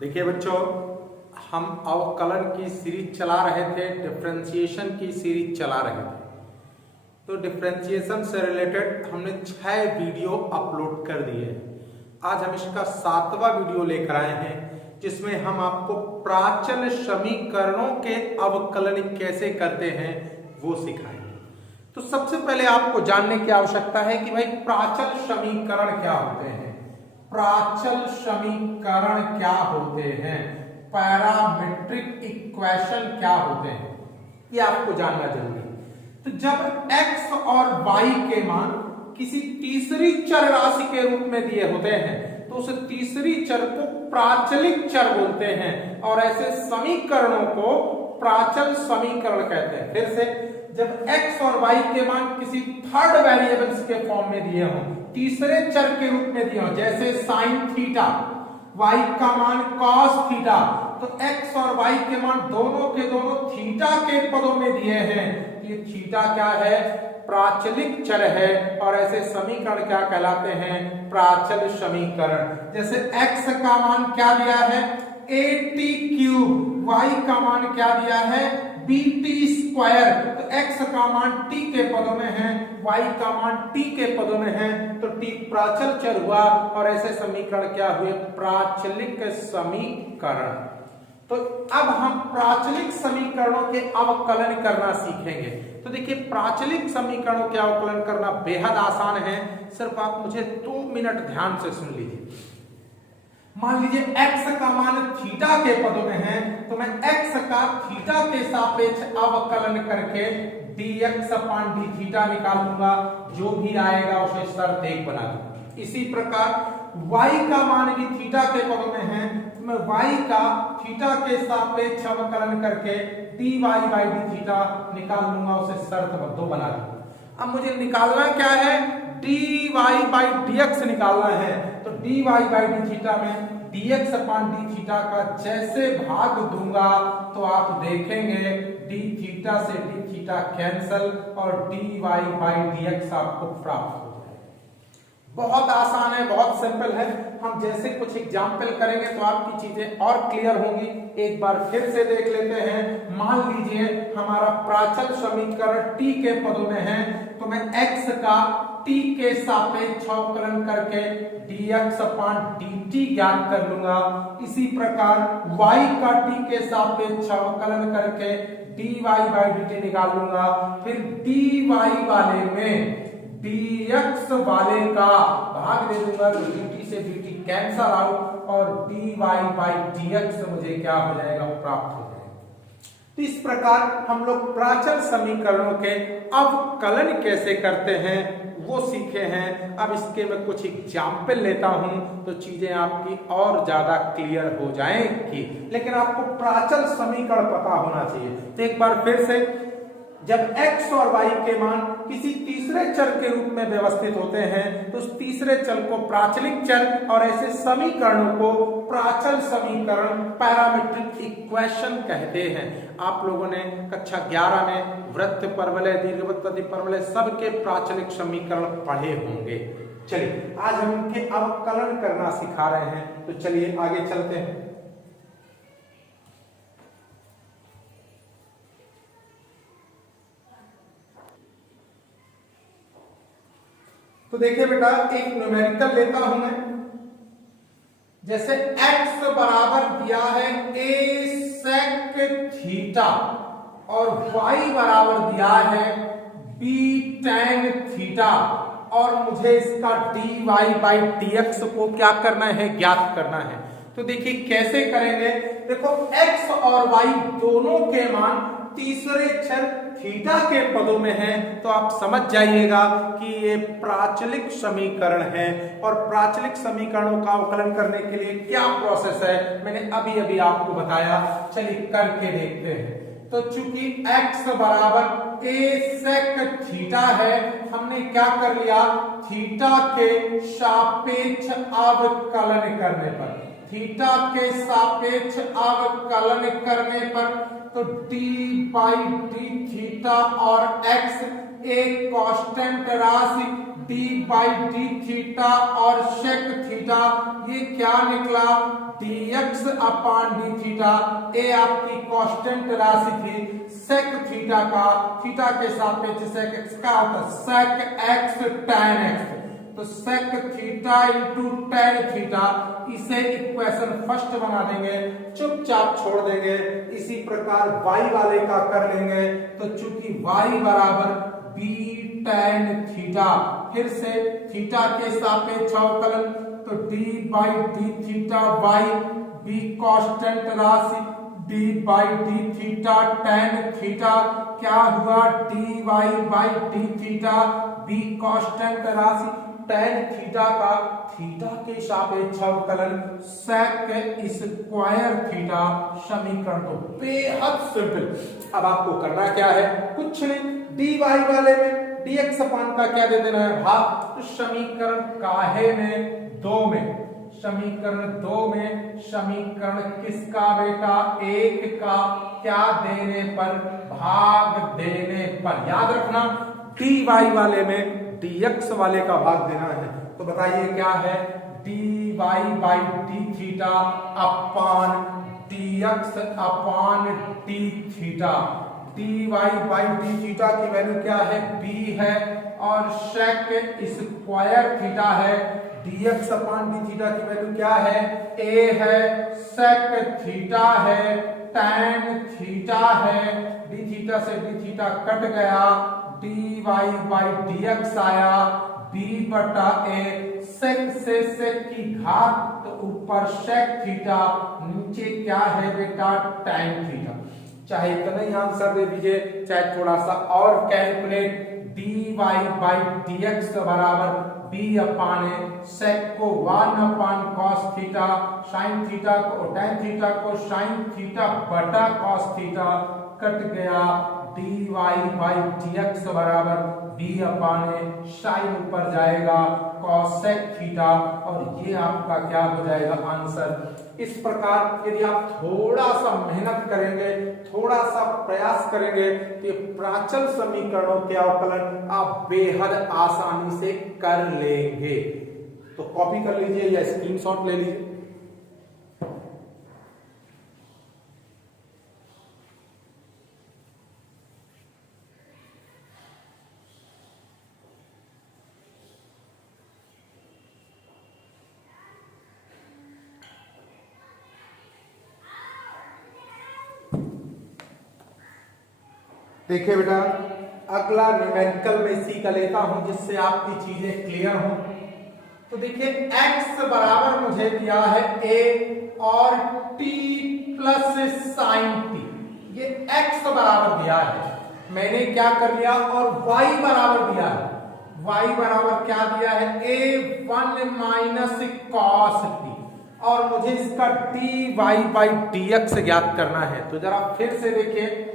देखिए बच्चों, हम अवकलन की सीरीज चला रहे थे, डिफरेंशिएशन की सीरीज चला रहे थे। तो डिफरेंशिएशन से रिलेटेड हमने 6 वीडियो अपलोड कर दिए हैं। आज हम इसका 7वां वीडियो लेकर आए हैं, जिसमें हम आपको प्राचल समीकरणों के अवकलन कैसे करते हैं वो सिखाएंगे। तो सबसे पहले आपको जानने की आवश्यकता है कि भाई प्राचल समीकरण क्या होते हैं, प्राचल समीकरण क्या होते हैं, पैरामीट्रिक इक्वेशन क्या होते हैं, ये आपको जानना जरूरी है। तो जब x और y के मान किसी तीसरी चर राशि के रूप में दिए होते हैं तो उस तीसरी चर को प्राचलिक चर बोलते हैं और ऐसे समीकरणों को प्राचल समीकरण कहते हैं। फिर से, जब x और y के मान किसी थर्ड वेरिएबल्स के फॉर्म में दिए हों, तीसरे चर के रूप में दिए हों, जैसे साइन थीटा, y का मान cos थीटा, तो x और y के मान दोनों के दोनों थीटा के पदों में दिए हैं। ये थीटा क्या है? प्राचलिक चर है और ऐसे समीकरण क्या कहलाते हैं? प्राचल समीकरण। जैसे x का मान क्या दिया है? AT क्यूब, y का मान क्या दिया है? BT square. तो x का मान t के पदों में है, y का मान t के पदों में है, तो t प्राचल चर हुआ और ऐसे समीकरण क्या हुए? प्राचलिक समीकरण। तो अब हम प्राचलिक समीकरणों के अवकलन करना सीखेंगे। तो देखिए, प्राचलिक समीकरणों के अवकलन करना बेहद आसान है, सिर्फ आप मुझे 2 मिनट ध्यान से सुन लीजिए। मान लीजिए x का मान थीटा के पदों में है, तो मैं x का थीटा के सापेक्ष अवकलन करके dx अपान d थीटा निकाल लूंगा, जो भी आएगा उसे सर्त 1 बना दूंगा। इसी प्रकार y का मान भी थीटा के पदों में है, तो मैं y का थीटा के सापेक्ष अवकलन करके dy बाई डी थीटा निकाल लूंगा, उसे शर्त 2 बना दूंगा। अब मुझे निकालना क्या है? dy बाई dx निकालना है। तो dy बाई डी थीटा में dx अपान d थीटा का जैसे भाग दूंगा तो आप देखेंगे d थीटा से d थीटा कैंसल और dy बाई dx आपको प्राप्त हो जाएगा। बहुत आसान है, बहुत सिंपल है। हम जैसे कुछ एग्जाम्पल करेंगे तो आपकी चीजें और क्लियर होंगी। एक बार फिर से देख लेते हैं। मान लीजिए हमारा प्राचल समीकरण t के पदों में है, तो मैं x का t के सापेक्ष अवकलन करके dx अपान dt ज्ञात कर लूंगा। इसी प्रकार y का t के सापेक्ष अवकलन करके dy बाई dt निकाल लूंगा। फिर dy वाले में dx वाले का भाग दे दूंगा, तो dt से dt कैंसल आउट और dy बाई dx मुझे क्या हो जाएगा? प्राप्त हो जाएगा। तो इस प्रकार हम लोग प्राचल समीकरणों के अवकलन कैसे करते हैं वो सीखे हैं। अब इसके मैं कुछ एग्जाम्पल लेता हूं तो चीजें आपकी और ज्यादा क्लियर हो जाएंगी, लेकिन आपको प्राचल समीकरण पता होना चाहिए। तो एक बार फिर से, जब x और y के मान किसी तीसरे चर के रूप में व्यवस्थित होते हैं तो उस तीसरे चर को प्राचलिक चर और ऐसे समीकरणों को प्राचल समीकरण, पैरामीट्रिक इक्वेशन कहते हैं। आप लोगों ने कक्षा 11 में वृत्त परवलय, दीर्घवृत्त, अतिपरवलय सबके प्राचलिक समीकरण पढ़े होंगे। चलिए, आज हम इनके अवकलन करना सिखा रहे हैं, तो चलिए आगे चलते हैं। तो देखिए बेटा, एक न्यूमेरिकल लेता हूं मैं। जैसे x बराबर दिया है a sec थीटा और y बराबर दिया है b tan थीटा, और मुझे इसका dy बाई dx को क्या करना है? ज्ञात करना है। तो देखिए कैसे करेंगे। देखो, x और y दोनों के मान तीसरे चर थीटा के पदों में है, तो आप समझ जाइएगा कि ये प्राचलिक समीकरण है। और प्राचलिक समीकरणों का अवकलन करने के लिए क्या प्रोसेस है, मैंने अभी अभी आपको बताया। चलिए करके देखते हैं। तो चूंकि x बराबर a sec थीटा है, हमने क्या कर लिया? थीटा के सापेक्ष अवकलन करने पर, थीटा के सापेक्ष अवकलन करने पर तो d बाई डी थीटा और x एक कांस्टेंट राशि डी बाई डी थीटा और सेक थीटा, ये क्या निकला dx अपान डी थीटा। ए आपकी कांस्टेंट राशि थी, सेक थीटा का, थीटा के सापेक्ष सेक एक्स का होता है सेक एक्स tan एक्स, तो sec theta into tan theta, इसे इक्वेशन फर्स्ट बना देंगे, चुपचाप छोड़ देंगे। इसी प्रकार y वाले का कर लेंगे, तो चूंकि y बराबर b tan थीटा, फिर से थीटा के सापेक्ष अवकलन, तो d by D theta y, b constant राशि, d by D theta tan theta, क्या हुआ dy by D theta, b constant राशि tan थीटा का थीटा के सापेक्ष अवकलन sec स्क्वायर थीटा। समीकरण तो बेहद सिंपल। अब आपको करना क्या है, कुछ नहीं, dy वाले में dx अपान का क्या दे देना है भाग, तो समीकरण काहे में 2 में, समीकरण 2 में, समीकरण किसका बेटा 1 का, क्या देने पर, भाग देने पर। याद रखना dy वाले में dx वाले का भाग देना है, तो बताइए क्या है, dy by D theta upon dx upon D theta. dy by D theta की वैल्यू क्या है, b है, और सेक स्क्वायर थीटा है, dx अपान डी थीटा की वैल्यू क्या है, a है, सेक थीटा है, tan थीटा है, डी थीटा से डी थीटा कट गया, dy बाई dx आया, b बटा a, सेक से सेक की घात, तो ऊपर सेक थीटा, नीचे क्या है बेटा tan थीटा। चाहे इतना ही आंसर दे दीजिए, चाहे थोड़ा सा और कैलकुलेट, dy बाई dx बराबर b अपान ए, सेक को 1 अपान cos थीटा, sin थीटा को tan थीटा को sin थीटा बटा cos थीटा, कट गया, dy बाई dx बराबर b अपान ए, sin ऊपर जाएगा cosec थीटा, और ये आपका क्या हो जाएगा आंसर। इस प्रकार यदि आप थोड़ा सा मेहनत करेंगे, थोड़ा सा प्रयास करेंगे, तो ये प्राचल समीकरणों के अवकलन आप बेहद आसानी से कर लेंगे। तो कॉपी कर लीजिए या स्क्रीनशॉट ले लीजिए। देखिए बेटा, अगला न्यूमेरिकल में इसी का लेता हूं जिससे आपकी चीजें क्लियर हो। तो देखिए x बराबर मुझे दिया है a और t प्लस साइन t, ये x बराबर दिया है, मैंने क्या कर लिया, और y बराबर दिया है, y बराबर क्या दिया है, a1 माइनस cos t, और मुझे इसका dy बाई dx ज्ञात करना है। तो जरा फिर से देखिए,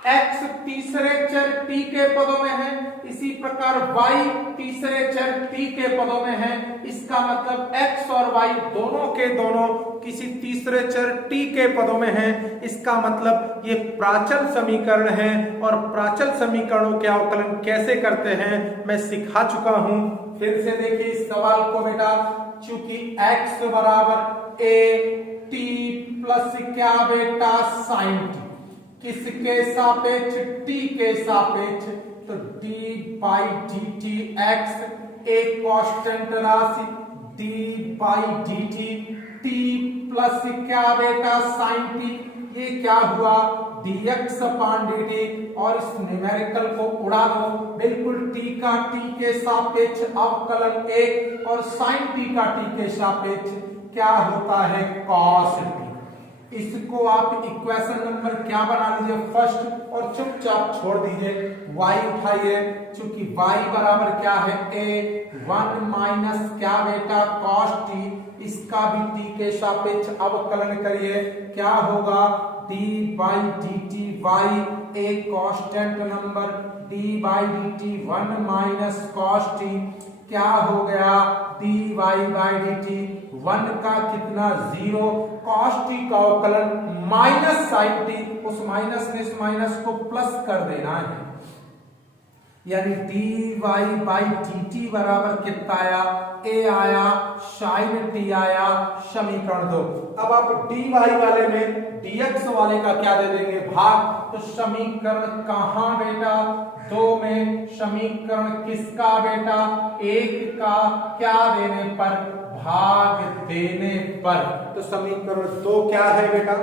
x तीसरे चर t के पदों में है, इसी प्रकार y तीसरे चर t के पदों में है, इसका मतलब x और y दोनों के दोनों किसी तीसरे चर t के पदों में है, इसका मतलब ये प्राचल समीकरण है, और प्राचल समीकरणों के अवकलन कैसे करते हैं मैं सिखा चुका हूं। फिर से देखिए इस सवाल को बेटा, चूंकि x बराबर a t प्लस क्या बेटा साइन t, किसके सापेक्ष, t के सापेक्ष, तो d by D T x एक कांस्टेंट राशि, d by D T, t plus क्या बेटा साइन t, ये क्या हुआ dx अपान dt, और इस न्यूमेरिकल को उड़ा दो, बिल्कुल t का t के सापेक्ष अवकलन 1 और sin t का t के सापेक्ष क्या होता है cos t। इसको आप इक्वेशन नंबर क्या बना लीजिए फर्स्ट, और चुपचाप छोड़ दीजिए, y उठाइए, चूंकि y बराबर क्या है a1 माइनस क्या बेटा cos t, इसका भी t के सापेक्ष अवकलन करिए, क्या होगा d by D T y एक constant number, d by D T 1 minus cos t, क्या हो गया dy बाई डी टी 1 का कितना 0, cos t का अवकलन माइनस sin t, उस माइनस ने इस माइनस को प्लस कर देना है, यानी dy बाई dt बराबर कितना आया, a आया, sin t आया, समीकरण 2। अब आप dy वाले में dx वाले का क्या दे देंगे, भाग। तो समीकरण कहां बेटा, 2 में समीकरण किसका बेटा, 1 का क्या देने पर, भाग देने पर। तो समीकरण 2 क्या है बेटा,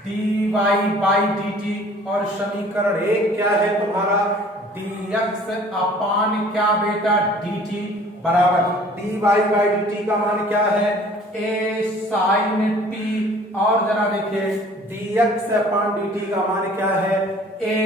dy बाई dt, और समीकरण 1 क्या है तुम्हारा, dx अपान क्या बेटा, dt बराबर dy बाई dt का मान क्या है, a sin t, और जरा देखिए dx अपान dt का मान क्या है, a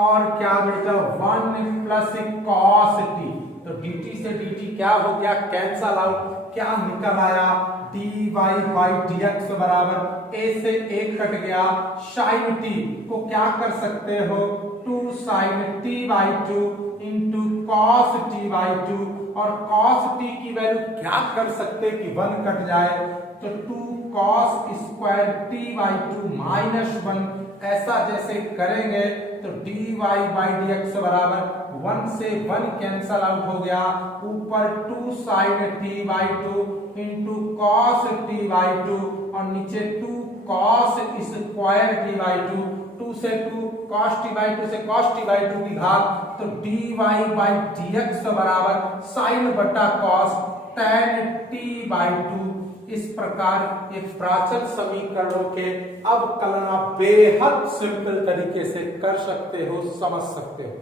और क्या बेटा 1 प्लस cos t। तो dt से dt क्या हो गया, कैंसल आउट, क्या निकल आया, dy बाई dx बराबर a से 1 कट गया, sin t को क्या कर सकते हो, 2 sin t by 2 into cos t by 2, और cos t की वैल्यू क्या कर सकते कि 1 कट जाए, तो 2 cos square t by 2 minus 1। ऐसा जैसे करेंगे तो dy बाई dx बराबर 1 से 1 कैंसल आउट हो गया, ऊपर 2 sin t by 2 into cos t by 2, और नीचे 2 cos स्क्वायर t बाई 2, 2 से 2 cos t बाई 2 से cos t बाई 2 की घात। तो dy बाई dx बराबर sin बटा cos tan t बाई 2। इस प्रकार एक प्राचल समीकरणों के अवकलना बेहद सिंपल तरीके से कर सकते हो, समझ सकते हो।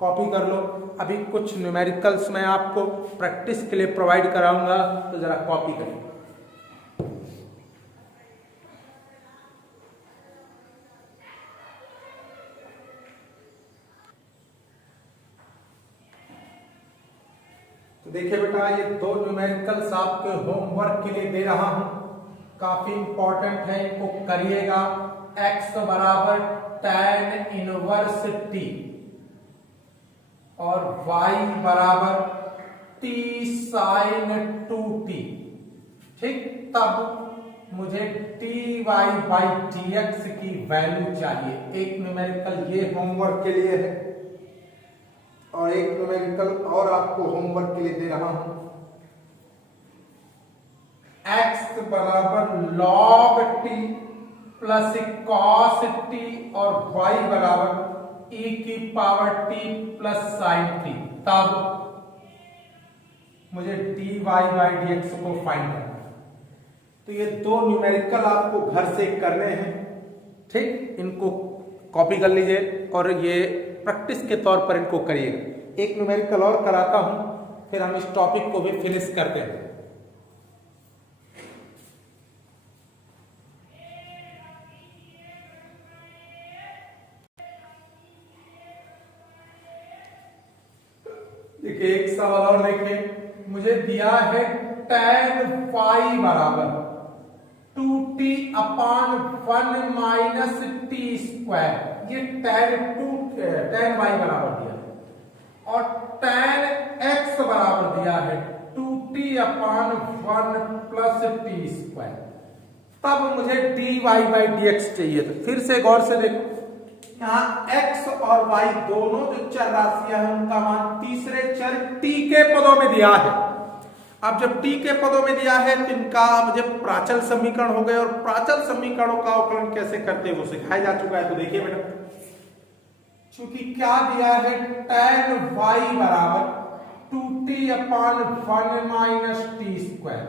कॉपी कर लो। अभी कुछ न्यूमेरिकल्स मैं आपको प्रैक्टिस के लिए प्रोवाइड कराऊंगा, तो जरा कॉपी करें। तो देखिए बेटा, ये 2 न्यूमेरिकल्स आपके होमवर्क के लिए दे रहा हूं, काफी इंपॉर्टेंट है, इनको करिएगा। x बराबर tan इनवर्स t और y बराबर t sin 2t, ठीक। तब मुझे dy बाई dx की वैल्यू चाहिए। एक न्यूमेरिकल ये होमवर्क के लिए है, और एक न्यूमेरिकल और आपको होमवर्क के लिए दे रहा हूं। x बराबर log t plus cos t, और y बराबर e की power t plus sin t। तब मुझे dy बाई dx को फाइंड करना है। तो ये 2 न्यूमेरिकल आपको घर से करने हैं, ठीक। इनको कॉपी कर लीजिए और ये प्रैक्टिस के तौर पर इनको करिएगा। एक न्यूमेरिकल और कराता हूं, फिर हम इस टॉपिक को भी फिनिश करते हैं। देखिए एक सवाल और देखिए, मुझे दिया है tan y बराबर 2t अपान 1 माइनस t स्क्वायर। ये tan y बराबर दिया है, और tan x बराबर दिया है 2t अपान 1 प्लस t स्क्वायर। तब मुझे dy बाई dx चाहिए। तो फिर से गौर से देखो, यहाँ x और y दोनों जो चर राशियां हैं उनका मान तीसरे चर t के पदों में दिया है। अब जब t के पदों में दिया है तो इनका मुझे प्राचल समीकरण हो गए, और प्राचल समीकरणों का अवकलन कैसे करते हैं वो सिखाया जा चुका है। तो देखिए बेटा, चूंकि क्या दिया है, tan y बराबर 2t upon 1 minus t square.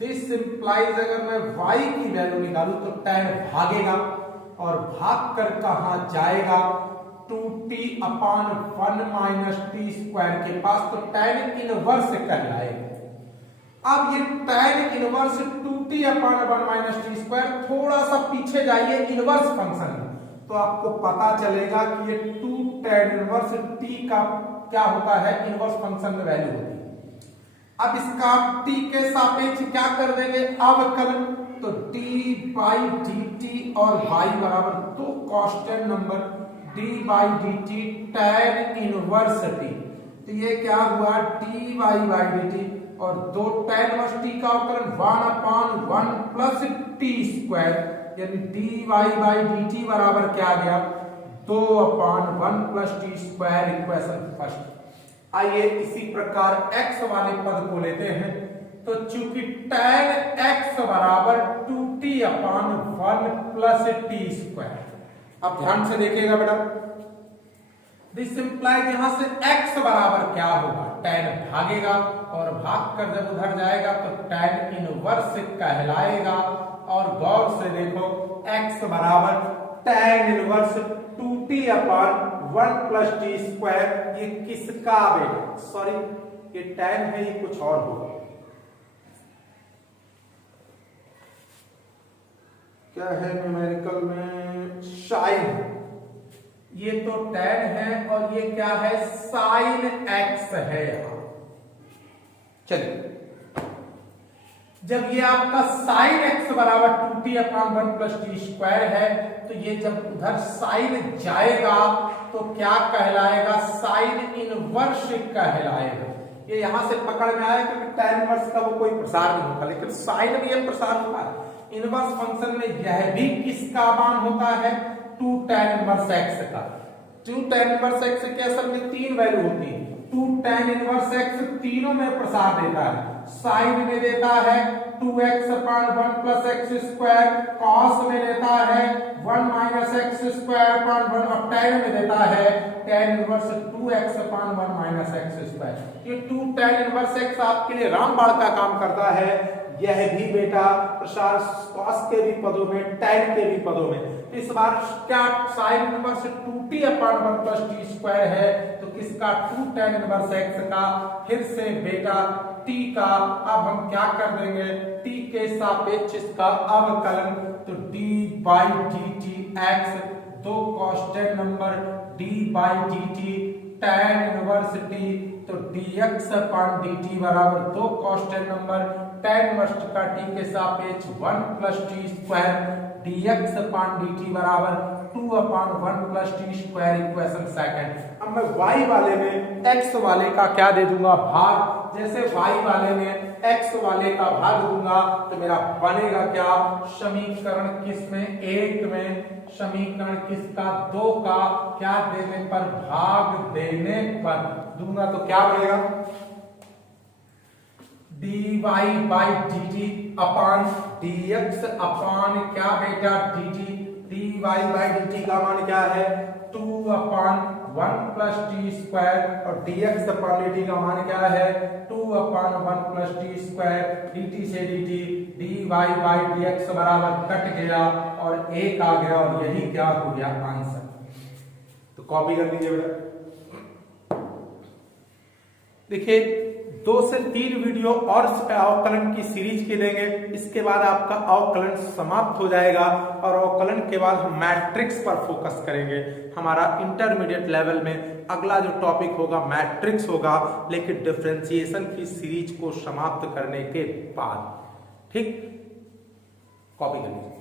This implies अगर मैं y की वैल्यू निकालूं तो tan भागेगा, और भाग कर कहा जाएगा 2t अपान 1 माइनस t स्क्वायर के पास, तो tan इनवर्स कहलाएगा। अब ये tan इनवर्स 2t अपान 1 माइनस t स्क्वायर, थोड़ा सा पीछे जाइए इनवर्स फंक्शन में, तो आपको पता चलेगा कि ये 2 tan इनवर्स t का क्या होता है, इनवर्स फंक्शन में वैल्यू होती है। अब इसका t के सापेक्ष क्या कर देंगे, अवकलन। तो d बाई dt और y बराबर 2 constant number d by dt tan inverse t। तो ये क्या हुआ, dy बाई dt और 2 tan इनवर्स t का अवकलन 1 अपान 1 प्लस t स्क्वायर, यानी dy बाई dt बराबर क्या आ गया, 2/1 plus T square equation first. आइए इसी प्रकार x वाले पद को लेते हैं। तो चूंकि tan x बराबर 2t/1 प्लस टी स्क्वायर, अब ध्यान से देखिएगा बेटा, दिस इंप्लाइज यहां से x बराबर क्या होगा, tan भागेगा और भाग कर जब उधर जाएगा तो tan इनवर्स कहलाएगा। और गौर से देखो x बराबर tan inverse 2t/1 plus T square, ये किसका बेटा, सॉरी ये tan है, ये कुछ और होगा, क्या है न्यूमेरिकल में, साइन, ये तो tan है और ये क्या है, साइन x है यहां। चलिए जब ये आपका साइन x बराबर 2t/1 प्लस टी स्क्वायर है, तो ये जब उधर साइन जाएगा तो क्या कहलाएगा, साइन इनवर्स कहलाएगा। ये यहां से पकड़ में आया क्योंकि tan इनवर्स का वो कोई प्रसार नहीं होता, लेकिन साइन में ये प्रसार होता है। इनवर्स फंक्शन में यह भी किसका मान होता है, 2 tan इनवर्स x का। 2 tan इनवर्स x के असल में 3 वैल्यू होती है। 2 tan इनवर्स x तीनों में प्रसार देता है, साइन में देता है 2x/1 plus x square, cos में देता है 1 माइनस एक्स स्क्वायर 1, और tan में देता है tan inverse 2x/1 minus x square. ये 2 tan इनवर्स x आपके लिए रामबाण का काम करता है। यह भी बेटा प्रसार cos के भी पदों में, tan के भी पदों में। इस बार क्या sin inverse 2t/1 plus T square है, तो किसका, 2 tan इनवर्स x का, फिर से बेटा t का, अब हम क्या कर देंगे, t के सापेक्ष इसका अवकलन, तो d/dt x, दो constant number d/dt tan inverse t, तो dx/dt बराबर दो कांस्टेंट नंबर tan इनवर्स का t के सापेक्ष 1 प्लस टी स्क्वायर, dx/dt बराबर 2/1 plus T square equation second. अब मैं y वाले में x वाले का क्या दे दूंगा, भाग। जैसे y वाले में x वाले का भाग दूंगा तो मेरा बनेगा क्या, समीकरण किसमें, 1 में, समीकरण किसका, 2 का, क्या देने पर, भाग देने पर दूंगा तो क्या बनेगा, dy/dt अपान dx अपान क्या बेटा dt, dy/dt का मान क्या है, 2/1 प्लस टी स्क्वायर, और dx/dt का मान क्या है, 2/1 प्लस टी स्क्वायर, dt से dt, dy/dx बराबर कट गया और 1 आ गया, और यही क्या हो गया आंसर। तो कॉपी कर लीजिए बेटा। देखिए 2 से 3 वीडियो और अवकलन की सीरीज के देंगे, इसके बाद आपका अवकलन समाप्त हो जाएगा, और अवकलन के बाद हम मैट्रिक्स पर फोकस करेंगे। हमारा इंटरमीडिएट लेवल में अगला जो टॉपिक होगा मैट्रिक्स होगा, लेकिन डिफरेंशिएशन की सीरीज को समाप्त करने के बाद। ठीक, कॉपी कर लीजिए।